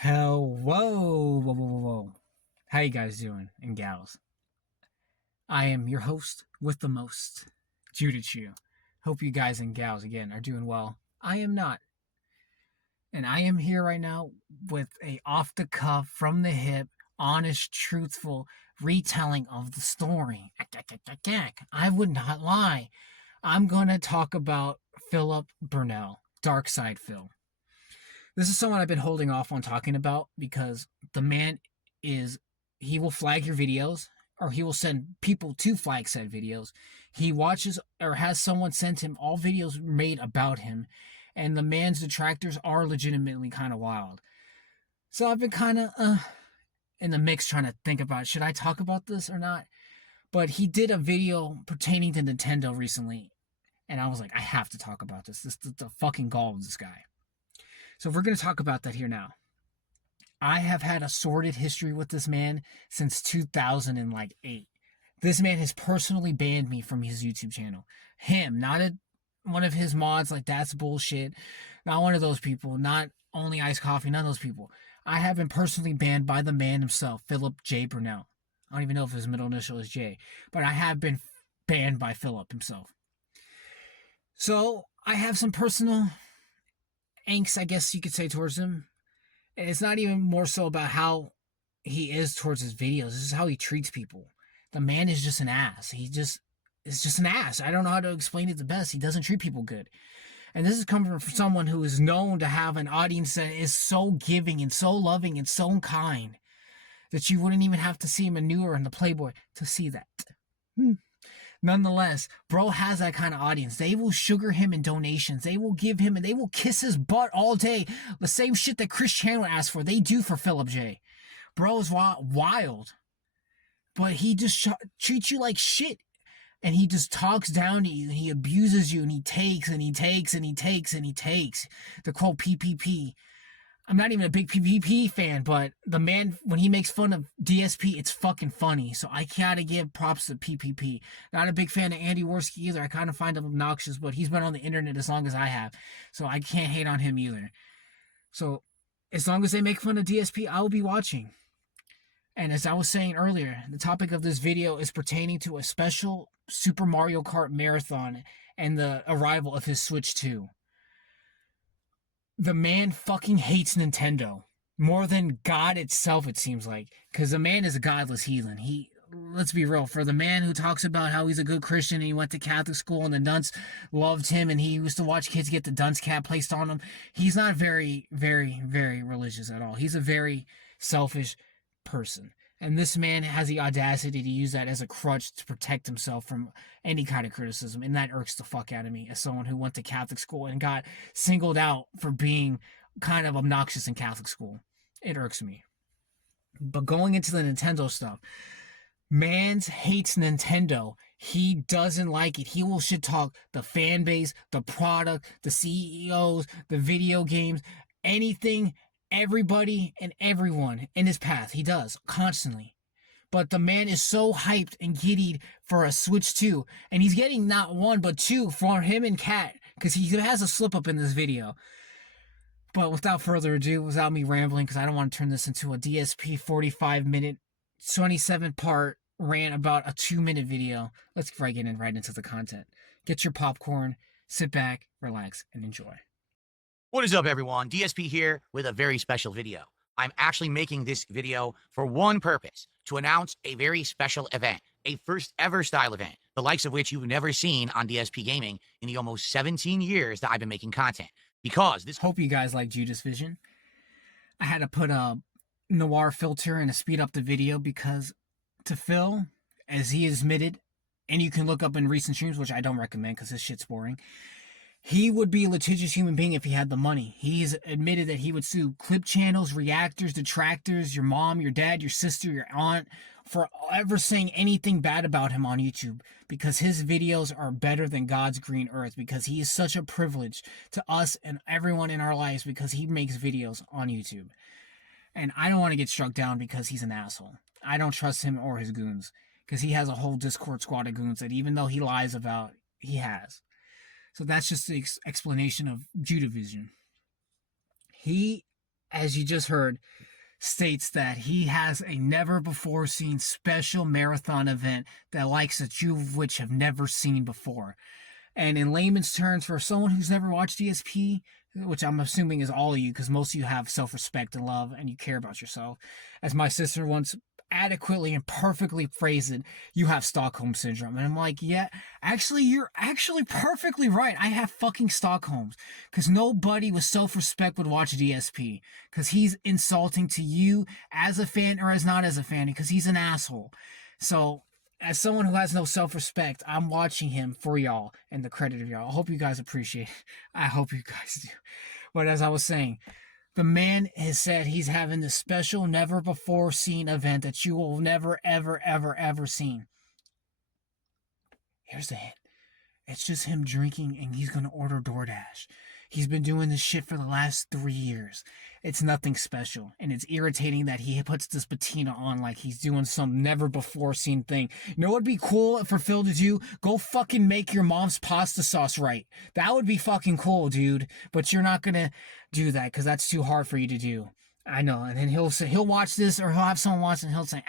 Hello, whoa. How you guys doing, and gals? I am your host with the most, Judichu. Hope you guys and gals again are doing well. I am not, and I am here right now with a off the cuff, from the hip, honest, truthful retelling of the story. I would not lie. I'm gonna talk about Philip Burnell, Dark Side Phil. This is someone I've been holding off on talking about because the man is, he will flag your videos, or he will send people to flag said videos. He watches or has someone send him all videos made about him, and the man's detractors are legitimately kind of wild. So I've been kind of in the mix trying to think about, should I talk about this or not? But he did a video pertaining to Nintendo recently, and I was like, I have to talk about this. This is the fucking gall of this guy. So we're going to talk about that here now. I have had a sordid history with this man since 2008. This man has personally banned me from his YouTube channel. Him, not one of his mods, like that's bullshit. Not one of those people. Not only Iced Coffee, none of those people. I have been personally banned by the man himself, Philip J. Burnell. I don't even know if his middle initial is J, but I have been banned by Philip himself. So I have some personal angst, I guess you could say, towards him. And it's not even more so about how he is towards his videos. This is how he treats people. The man is just an ass. He just is just an ass. I don't know how to explain it the best. He doesn't treat people good. And this is coming from someone who is known to have an audience that is so giving and so loving and so kind that you wouldn't even have to see Manure in the Playboy to see that. Nonetheless, bro has that kind of audience. They will sugar him in donations. They will give him and they will kiss his butt all day. The same shit that Chris Chandler asked for, they do for Philip J. Bro is wild. But he just treats you like shit. And he just talks down to you and he abuses you and he takes and he takes and he takes and he takes. The quote PPP. I'm not even a big PvP fan, but the man, when he makes fun of DSP, it's fucking funny. So I gotta give props to PPP. Not a big fan of Andy Worski either. I kind of find him obnoxious, but he's been on the internet as long as I have. So I can't hate on him either. So as long as they make fun of DSP, I will be watching. And as I was saying earlier, the topic of this video is pertaining to a special Super Mario Kart marathon and the arrival of his Switch 2. The man fucking hates Nintendo more than God itself, it seems like, because the man is a godless heathen. Let's be real, for the man who talks about how he's a good Christian and he went to Catholic school and the nuns loved him and he used to watch kids get the dunce cap placed on them, he's not very, very, very religious at all. He's a very selfish person. And this man has the audacity to use that as a crutch to protect himself from any kind of criticism. And that irks the fuck out of me as someone who went to Catholic school and got singled out for being kind of obnoxious in Catholic school. It irks me. But going into the Nintendo stuff, Mans hates Nintendo. He doesn't like it. He will shit talk the fan base, the product, the CEOs, the video games, anything, everybody and everyone in his path. He does constantly. But the man is so hyped and giddied for a Switch 2, and he's getting not one but two for him and Kat, because he has a slip up in this video. But without further ado, without me rambling, because I don't want to turn this into a DSP 45-minute 27-part rant about a 2-minute video, let's get right into the content. Get your popcorn, sit back, relax, and enjoy. What is up, everyone? DSP here with a very special video. I'm actually making this video for one purpose: to announce a very special event, a first ever style event, the likes of which you've never seen on DSPGaming in the almost 17 years that I've been making content. Because this— Hope you guys like Judas Vision. I had to put a noir filter and to speed up the video because to Phil, as he admitted, and you can look up in recent streams, which I don't recommend because this shit's boring, he would be a litigious human being if he had the money. He's admitted that he would sue clip channels, reactors, detractors, your mom, your dad, your sister, your aunt, for ever saying anything bad about him on YouTube, because his videos are better than God's green earth, because he is such a privilege to us and everyone in our lives because he makes videos on YouTube. And I don't want to get struck down because he's an asshole. I don't trust him or his goons, because he has a whole Discord squad of goons that even though he lies about, he has. So that's just the explanation of Judavision. He as you just heard, states that he has a never before seen special marathon event that likes that you which have never seen before. And in layman's terms, for someone who's never watched DSP, which I'm assuming is all of you, because most of you have self-respect and love and you care about yourself, as my sister once adequately and perfectly phrased it, you have Stockholm syndrome. And I'm like, yeah, actually, you're actually perfectly right. I have fucking Stockholm's, because nobody with self-respect would watch DSP, because he's insulting to you as a fan or as not as a fan, because he's an asshole. So as someone who has no self-respect, I'm watching him for y'all and the credit of y'all. I hope you guys appreciate it. I hope you guys do. But as I was saying, the man has said he's having this special, never before seen event that you will never, ever, ever, ever seen. Here's the hint. It's just him drinking and he's going to order DoorDash. He's been doing this shit for the last 3 years. It's nothing special. And it's irritating that he puts this patina on like he's doing some never before seen thing. You know what would be cool for Phil to do? Go fucking make your mom's pasta sauce right. That would be fucking cool, dude. But you're not going to do that because that's too hard for you to do. I know, and then he'll watch this, or he'll have someone watch it, and he'll say,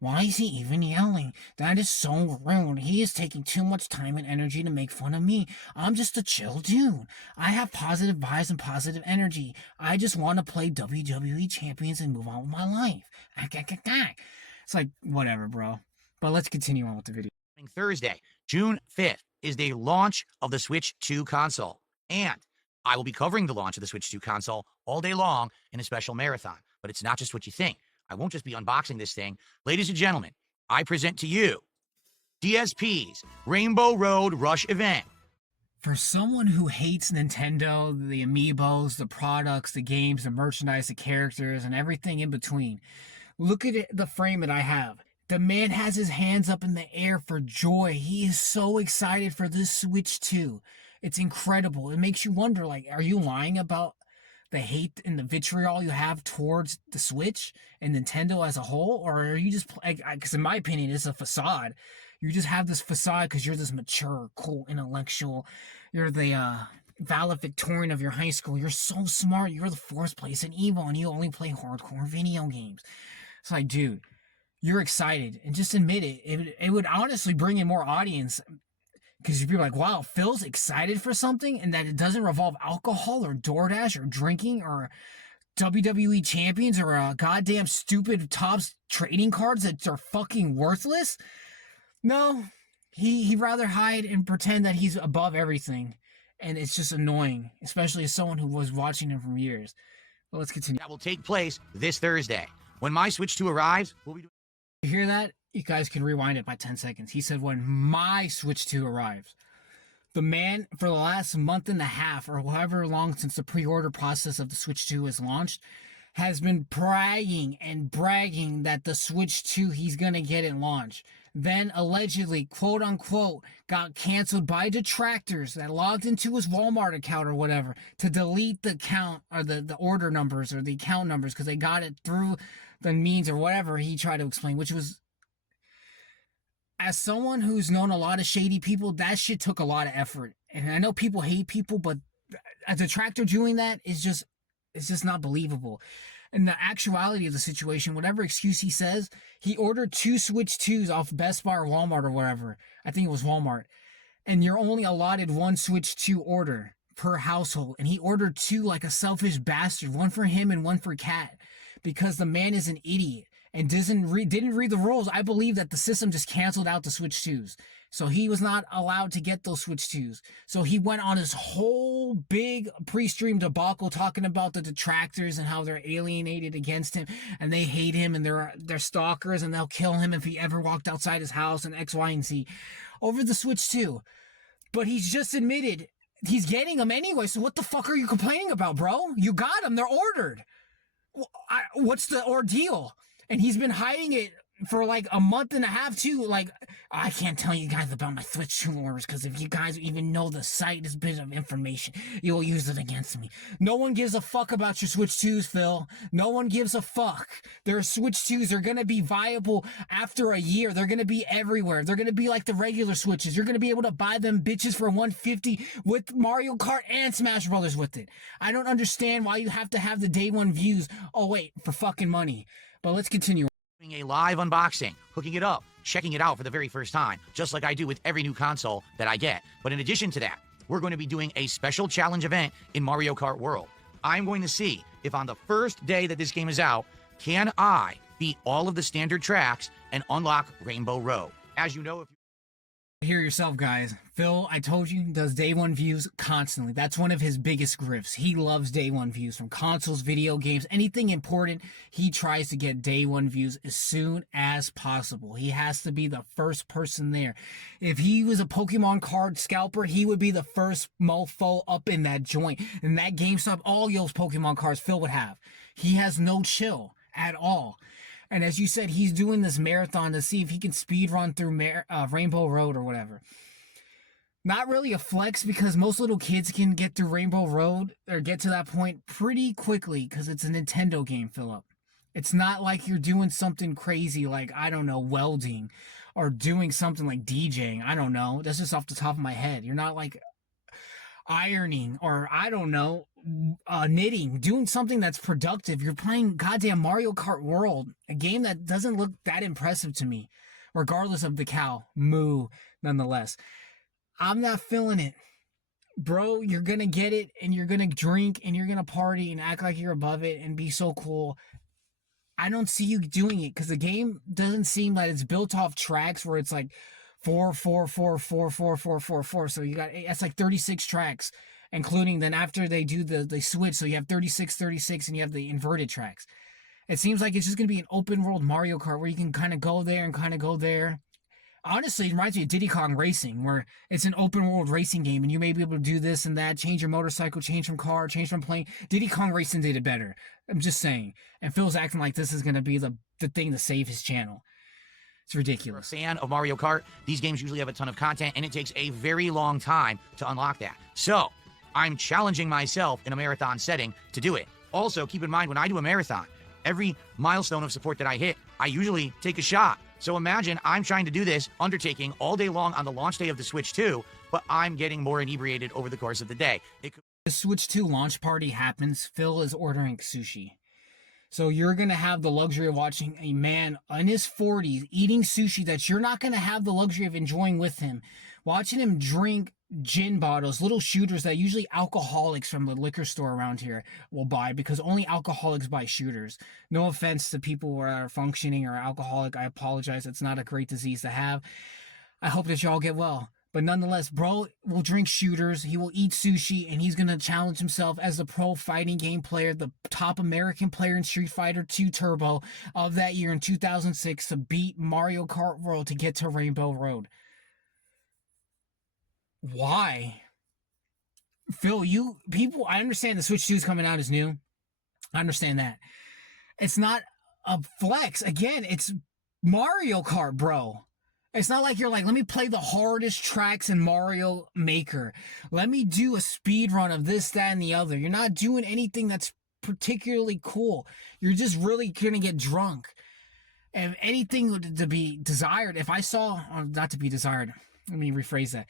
why is he even yelling? That is so rude. He is taking too much time and energy to make fun of me. I'm just a chill dude. I have positive vibes and positive energy. I just want to play WWE champions and move on with my life. It's like, whatever, bro. But let's continue on with the video. Thursday, June 5th, is the launch of the Switch 2 console. And I will be covering the launch of the Switch 2 console all day long in a special marathon. But it's not just what you think. I won't just be unboxing this thing. Ladies and gentlemen, I present to you DSP's Rainbow Road Rush event. For someone who hates Nintendo, the amiibos, the products, the games, the merchandise, the characters, and everything in between, look at the frame that I have. The man has his hands up in the air for joy. He is so excited for this Switch 2. It's incredible. It makes you wonder, like, are you lying about the hate and the vitriol you have towards the Switch and Nintendo as a whole? Or are you just, because in my opinion, it's a facade. You just have this facade because you're this mature, cool, intellectual. You're the valedictorian of your high school. You're so smart. You're the fourth place in Evo, and you only play hardcore video games. It's like, dude, you're excited. And just admit it. It would honestly bring in more audience. Because you'd be like, wow, Phil's excited for something and that it doesn't revolve alcohol or DoorDash or drinking or WWE champions or goddamn stupid Topps trading cards that are fucking worthless. No, he'd rather hide and pretend that he's above everything. And it's just annoying, especially as someone who was watching him for years. But let's continue. That will take place this Thursday. When my Switch 2 arrives, we'll be doing... You hear that? You guys can rewind it by 10 seconds. He said, when my Switch 2 arrives. The man, for the last month and a half, or however long since the pre-order process of the Switch 2 is launched, has been bragging and bragging that the Switch 2 he's going to get at launch. Then, allegedly, quote-unquote, got canceled by detractors that logged into his Walmart account or whatever to delete the account, or the order numbers, or the account numbers, because they got it through the means or whatever he tried to explain, which was... As someone who's known a lot of shady people, that shit took a lot of effort. And I know people hate people, but a detractor doing that is just, it's just not believable. And the actuality of the situation, whatever excuse he says, he ordered 2 Switch 2s off Best Buy or Walmart or whatever. I think it was Walmart. And you're only allotted 1 Switch 2 order per household. And he ordered 2 like a selfish bastard, 1 for him and 1 for Kat, because the man is an idiot and didn't read the rules. I believe that the system just canceled out the Switch 2s. So he was not allowed to get those Switch 2s. So he went on his whole big pre-stream debacle talking about the detractors and how they're alienated against him and they hate him and they're stalkers and they'll kill him if he ever walked outside his house and X, Y, and Z over the Switch 2. But he's just admitted he's getting them anyway. So what the fuck are you complaining about, bro? You got them. They're ordered. What's the ordeal? And he's been hiding it for like a month and a half too. Like, I can't tell you guys about my Switch 2 orders because if you guys even know the slightest bit of information, you'll use it against me. No one gives a fuck about your Switch 2s, Phil. No one gives a fuck. Their Switch 2s are gonna be viable after a year. They're gonna be everywhere. They're gonna be like the regular Switches. You're gonna be able to buy them bitches for $150 with Mario Kart and Smash Brothers with it. I don't understand why you have to have the day one views. Oh wait, for fucking money. But let's continue. Doing a live unboxing, hooking it up, checking it out for the very first time, just like I do with every new console that I get. But in addition to that, we're going to be doing a special challenge event in Mario Kart World. I'm going to see if on the first day that this game is out, can I beat all of the standard tracks and unlock Rainbow Road. As you know, if Hear yourself, guys. Phil, I told you, does day one views constantly. That's one of his biggest grifts. He loves day one views from consoles, video games, anything important. He tries to get day one views as soon as possible. He has to be the first person there. If he was a Pokemon card scalper, he would be the first mofo up in that joint. And that GameStop, all those Pokemon cards Phil would have. He has no chill at all. And as you said, he's doing this marathon to see if he can speed run through Rainbow Road or whatever. Not really a flex because most little kids can get through Rainbow Road or get to that point pretty quickly because it's a Nintendo game, Philip. It's not like you're doing something crazy like, I don't know, welding or doing something like DJing. I don't know. That's just off the top of my head. You're not like ironing or I don't know, knitting, doing something that's productive. You're playing goddamn Mario Kart World, a game that doesn't look that impressive to me, regardless of the cow moo. Nonetheless, I'm not feeling it, bro. You're gonna get it, and you're gonna drink, and you're gonna party, and act like you're above it, and be so cool. I don't see you doing it because the game doesn't seem like it's built off tracks where it's like 4 4 4 4 4 4 4 4. So you got that's like 36 tracks, including then after they do they switch, so you have 36 36 and you have the inverted tracks. It seems like it's just gonna be an open world Mario Kart where you can kind of go there and kind of go there. Honestly, it reminds me of Diddy Kong Racing, where it's an open world racing game and you may be able to do this and that, change your motorcycle, change from car, change from plane. Diddy Kong Racing did it better. I'm just saying. And Phil's acting like this is gonna be the thing to save his channel. It's ridiculous. you're a fan of Mario Kart, these games usually have a ton of content, and it takes a very long time to unlock that. So, I'm challenging myself in a marathon setting to do it. Also, keep in mind, when I do a marathon, every milestone of support that I hit, I usually take a shot. So imagine I'm trying to do this undertaking all day long on the launch day of the Switch 2, but I'm getting more inebriated over the course of the day. The Switch 2 launch party happens, Phil is ordering sushi. So you're going to have the luxury of watching a man in his 40s eating sushi that you're not going to have the luxury of enjoying with him. Watching him drink gin bottles, little shooters that usually alcoholics from the liquor store around here will buy because only alcoholics buy shooters. No offense to people who are functioning or alcoholic. I apologize. It's not a great disease to have. I hope that y'all get well. But nonetheless, bro will drink shooters, he will eat sushi, and he's going to challenge himself as the pro fighting game player, the top American player in Street Fighter 2 Turbo of that year in 2006 to beat Mario Kart World to get to Rainbow Road. Why? Phil, I understand the Switch 2 is coming out as new. I understand that. It's not a flex. Again, it's Mario Kart, bro. It's not like you're like, let me play the hardest tracks in Mario Maker. Let me do a speed run of this, that, and the other. You're not doing anything that's particularly cool. You're just really going to get drunk. If anything to be desired, if I saw, not to be desired, let me rephrase that.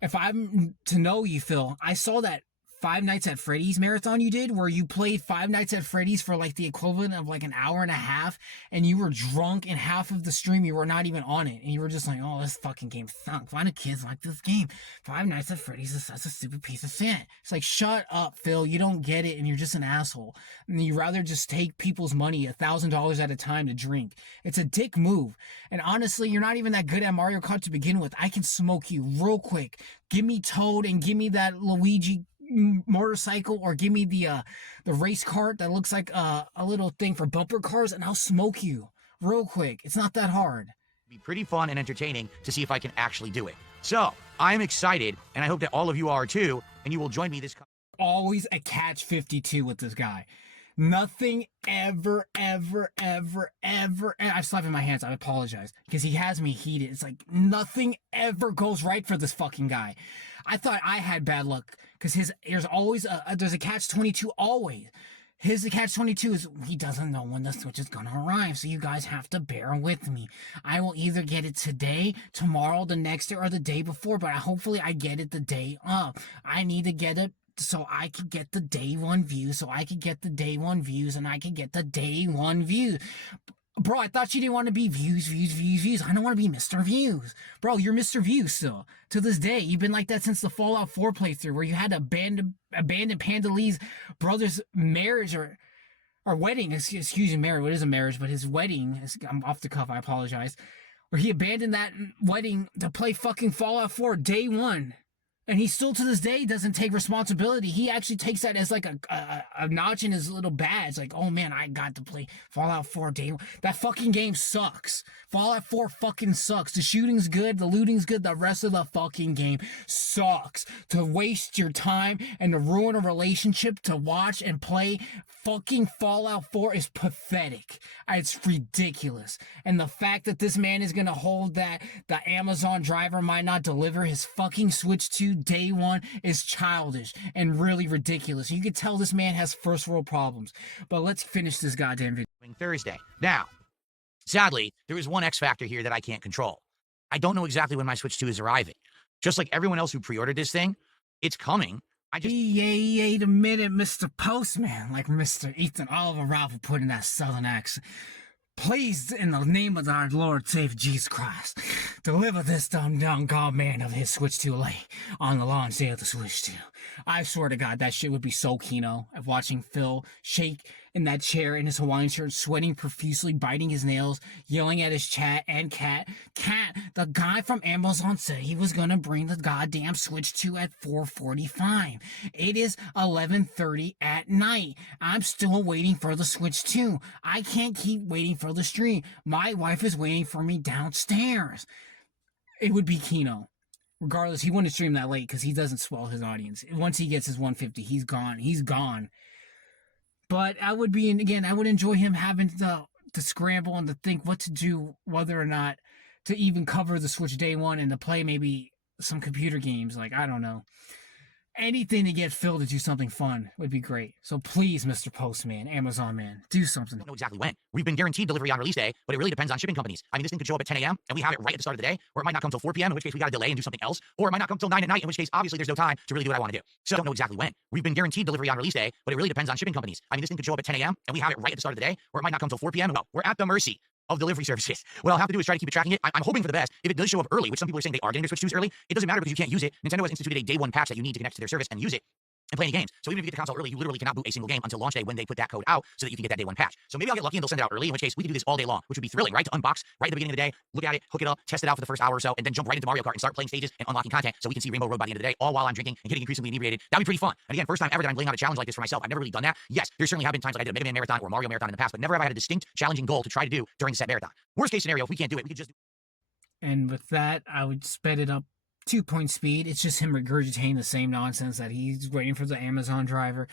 If I'm to know you, Phil, I saw that Five Nights at Freddy's marathon you did where you played Five Nights at Freddy's for like the equivalent of like an hour and a half and you were drunk in half of the stream. You were not even on it. And you were just like, oh, this fucking game stunk. Why do kids like this game? Five Nights at Freddy's is such a stupid piece of shit. It's like, shut up, Phil. You don't get it and you're just an asshole. And you rather just take people's money $1,000 at a time to drink. It's a dick move. And honestly, you're not even that good at Mario Kart to begin with. I can smoke you real quick. Give me Toad and give me that Luigi motorcycle or give me the race cart that looks like a little thing for bumper cars and I'll smoke you real quick. It's not that hard. Be pretty fun and entertaining to see if I can actually do it. So I'm excited and I hope that all of you are too, and you will join me this. Always a catch 52 with this guy. Nothing ever, ever, ever, ever. And I'm slapping my hands. I apologize because he has me heated. It's like nothing ever goes right for this fucking guy. I thought I had bad luck because there's always there's a catch-22 always. His catch-22 is he doesn't know when the Switch is gonna arrive, so you guys have to bear with me. I will either get it today, tomorrow, the next day, or the day before, but hopefully I get it the day of. I need to get it so I can get the day one views, so I can get the day one views, and I can get the day one views. Bro, I thought you didn't want to be views, views, views, views. I don't want to be Mr. Views. Bro, you're Mr. Views still. To this day, you've been like that since the Fallout 4 playthrough where you had to abandon Panda Lee's brother's marriage or wedding. Excuse me, marriage. What is a marriage? But his wedding, I'm off the cuff, I apologize. Where he abandoned that wedding to play fucking Fallout 4 day one. And he still to this day doesn't take responsibility. He actually takes that as like a notch in his little badge. Like, oh man, I got to play Fallout 4 day one. That fucking game sucks. Fallout 4 fucking sucks. The shooting's good, the looting's good, the rest of the fucking game sucks. To waste your time and to ruin a relationship to watch and play fucking Fallout 4 is pathetic. It's ridiculous. And the fact that this man is gonna hold that the Amazon driver might not deliver his fucking Switch 2 day one is childish and really ridiculous. You can tell this man has first world problems. But let's finish this goddamn video. Thursday. Now, sadly, there is one X factor here that I can't control. I don't know exactly when my Switch 2 is arriving. Just like everyone else who pre-ordered this thing, it's coming. Wait a minute, Mr. Postman, like Mr. Ethan Oliver Ralph would put in that southern accent. Please, in the name of our Lord Savior Jesus Christ, deliver this dumb god man of his Switch 2 late on the launch day of the Switch 2. I swear to God, that shit would be so kino of watching Phil shake in that chair in his Hawaiian shirt, sweating profusely, biting his nails, yelling at his chat and cat. Cat, the guy from Amazon said he was gonna bring the goddamn Switch 2 at 4:45. It is 11:30 at night. I'm still waiting for the Switch 2. I can't keep waiting for the stream. My wife is waiting for me downstairs. It would be kino. Regardless, he wouldn't stream that late because he doesn't swell his audience. Once he gets his 150, he's gone. He's gone. But I would enjoy him having to scramble and to think what to do, whether or not to even cover the Switch day one and to play maybe some computer games. Like, I don't know. Anything to get Phil to do something fun would be great. So please, Mr. Postman, Amazon man, do something. I don't know exactly when. We've been guaranteed delivery on release day, but it really depends on shipping companies. I mean, this thing could show up at 10 a.m. and we have it right at the start of the day, or it might not come till 4 p.m., in which case we got to delay and do something else, or it might not come till 9 at night, in which case obviously there's no time to really do what I want to do. So I don't know exactly when. We've been guaranteed delivery on release day, but it really depends on shipping companies. I mean, this thing could show up at 10 a.m. and we have it right at the start of the day, or it might not come till 4 p.m. No, we're at the mercy of delivery services. What I'll have to do is try to keep it tracking it. I'm hoping for the best. If it does show up early, which some people are saying they are getting their Switch 2s early, it doesn't matter because you can't use it. Nintendo has instituted a day one patch that you need to connect to their service and use it and play any games. So even if you get the console early, you literally cannot boot a single game until launch day when they put that code out so that you can get that day one patch. So maybe I'll get lucky and they'll send it out early, in which case we can do this all day long, which would be thrilling, right? To unbox right at the beginning of the day, look at it, hook it up, test it out for the first hour or so, and then jump right into Mario Kart and start playing stages and unlocking content so we can see Rainbow Road by the end of the day, all while I'm drinking and getting increasingly inebriated. That'd be pretty fun. And again, first time ever that I'm laying out a challenge like this for myself. I've never really done that. Yes, there certainly have been times like I did a Mega Man marathon or Mario marathon in the past, but never have I had a distinct, challenging goal to try to do during the set marathon. Worst case scenario, if we can't do it, we could just... And with that, I would sped it up 2-point speed. It's just him regurgitating the same nonsense that he's waiting for the Amazon driver.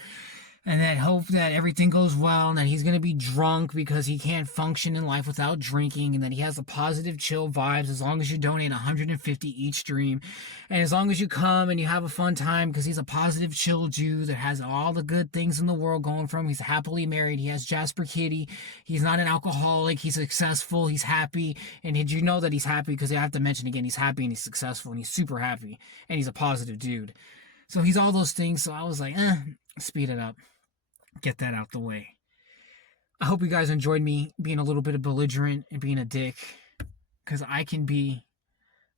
And then hope that everything goes well and that he's going to be drunk because he can't function in life without drinking, and that he has the positive chill vibes as long as you donate 150 each stream, and as long as you come and you have a fun time because he's a positive chill Jew that has all the good things in the world going for him. He's happily married. He has Jasper Kitty. He's not an alcoholic. He's successful. He's happy. And did you know that he's happy? Because I have to mention again, he's happy and he's successful and he's super happy and he's a positive dude. So he's all those things. So I was like, speed it up. Get that out the way. I hope you guys enjoyed me being a little bit of belligerent and being a dick, because I can be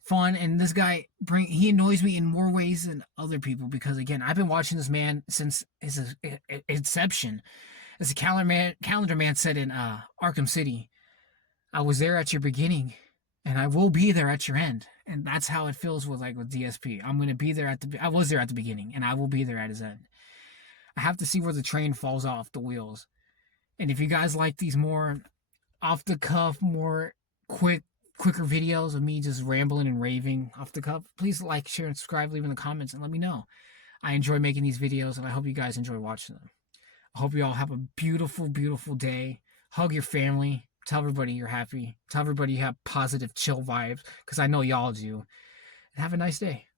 fun, and this guy he annoys me in more ways than other people, because again, I've been watching this man since his inception. As the calendar man said in Arkham City, I was there at your beginning and I will be there at your end. And that's how it feels with DSP. I'm going to be there I was there at the beginning and I will be there at his end. I have to see where the train falls off the wheels. And if you guys like these more off the cuff, more quicker videos of me just rambling and raving off the cuff, please like, share, and subscribe, leave in the comments, and let me know. I enjoy making these videos, and I hope you guys enjoy watching them. I hope you all have a beautiful, beautiful day. Hug your family. Tell everybody you're happy. Tell everybody you have positive, chill vibes, because I know y'all do. And have a nice day.